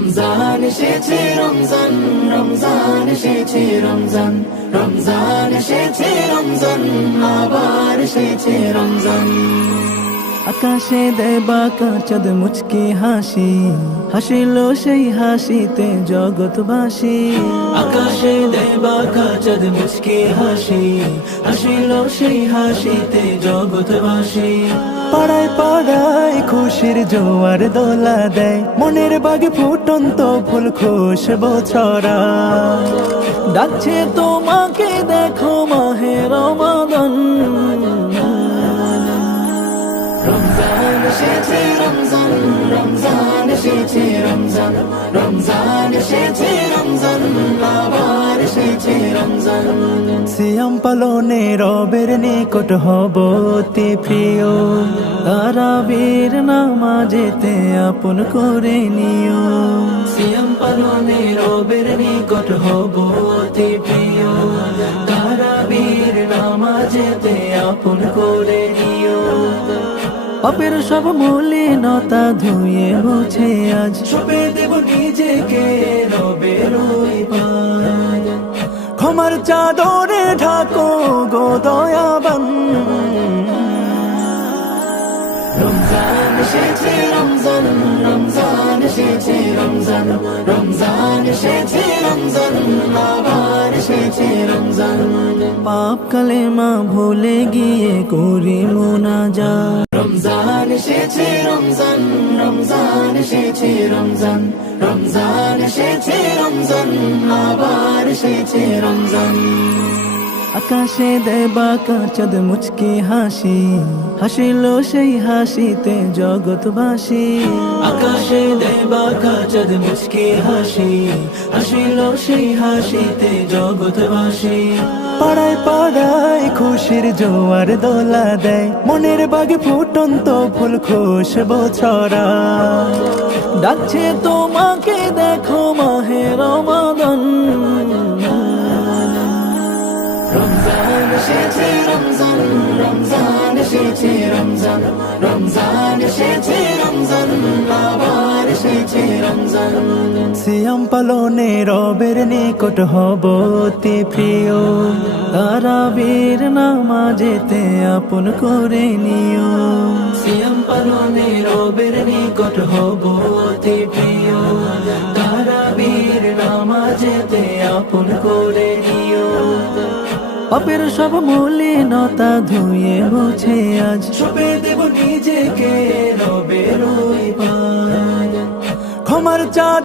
রমজান এসেছে রমজান, রমজান এসেছে রমজান, রমজান এসেছে রমজান, আবার এসেছে রমজান। আকাশে দেয় বাঁকা চাঁদ মুচকি হাসি, হাসিল সেই হাসিতে জগৎবাসী। আকাশে দেয় বাঁকা চাঁদ মুচকি হাসি, হাসিল সেই হাসিতে জগৎবাসী। পাড়ায় পাড়ায় খুশির জোয়ার দোলা দেয়, মনের বাগে ফুটন্ত ফুল খুশবু ছড়ায়। ডাকছে তোমাকে দেখো মাহে রমাদান। রমজান এসেছে রমজান, রমজান এসেছে রমজান, রমজান এসেছে রমজান, আবার এসেছে রমজান। সিয়াম পালনে রবের নিকট হব অতি প্রিয়, তারাবির নামাজেতে আপন করে নিও। সিয়াম পালনে রবের নিকট হব অতি প্রিয়, তারাবির নামাজেতে আপন করে নিও। পাপের সব মলিনতা ধুয়ে মুছে আজ ছুপে দেব নিজেকে রবের ওই পায়। ক্ষমার চাদরে ঢাকো গো দয়াবান। রমজান এসেছে রমজান, রমজান এসেছে রমজান, রমজান এসেছে রমজান, আবার এসেছে রমজান। পাপ কালেমা ভুলে গিয়ে করি মুনাজাত। রমজান এসেছে রমজান, রমজান এসেছে রমজান, রমজান এসেছে রমজান, আবার এসেছে রমজান। আকাশে দেয় বাঁকা চাঁদ মুচকি হাসি, হাসিল সেই হাসিতে জগৎবাসী। আকাশে দেয় বাঁকা চাঁদ মুচকি হাসি, হাসিল সেই হাসিতে জগৎবাসী। পাড়ায় পাড়ায় খুশির জোয়ার দোলা দেয়, মনের বাগে ফুটন্ত ফুল খুশবু ছড়ায়। ডাকছে তোমাকে দেখো মাহে রমাদান। রমজান এসেছে রমজান, রমজান এসেছে রমজান, রমজান এসেছে রমজান, আবার এসেছে রমজান। সিয়াম পালনে রবের নিকট হব অতি প্রিয়, তারাবির নামাজেতে আপন করে নিও। সিয়াম পালনে রবের নিকট হব অতি প্রিয়, তারাবির নামাজেতে আপন করে নিও। পাপের সব মলিনতা ধুয়ে মুছে আজ ছুপে দেব নিজেকে রবের ওই পায়। ক্ষমার চাঁদ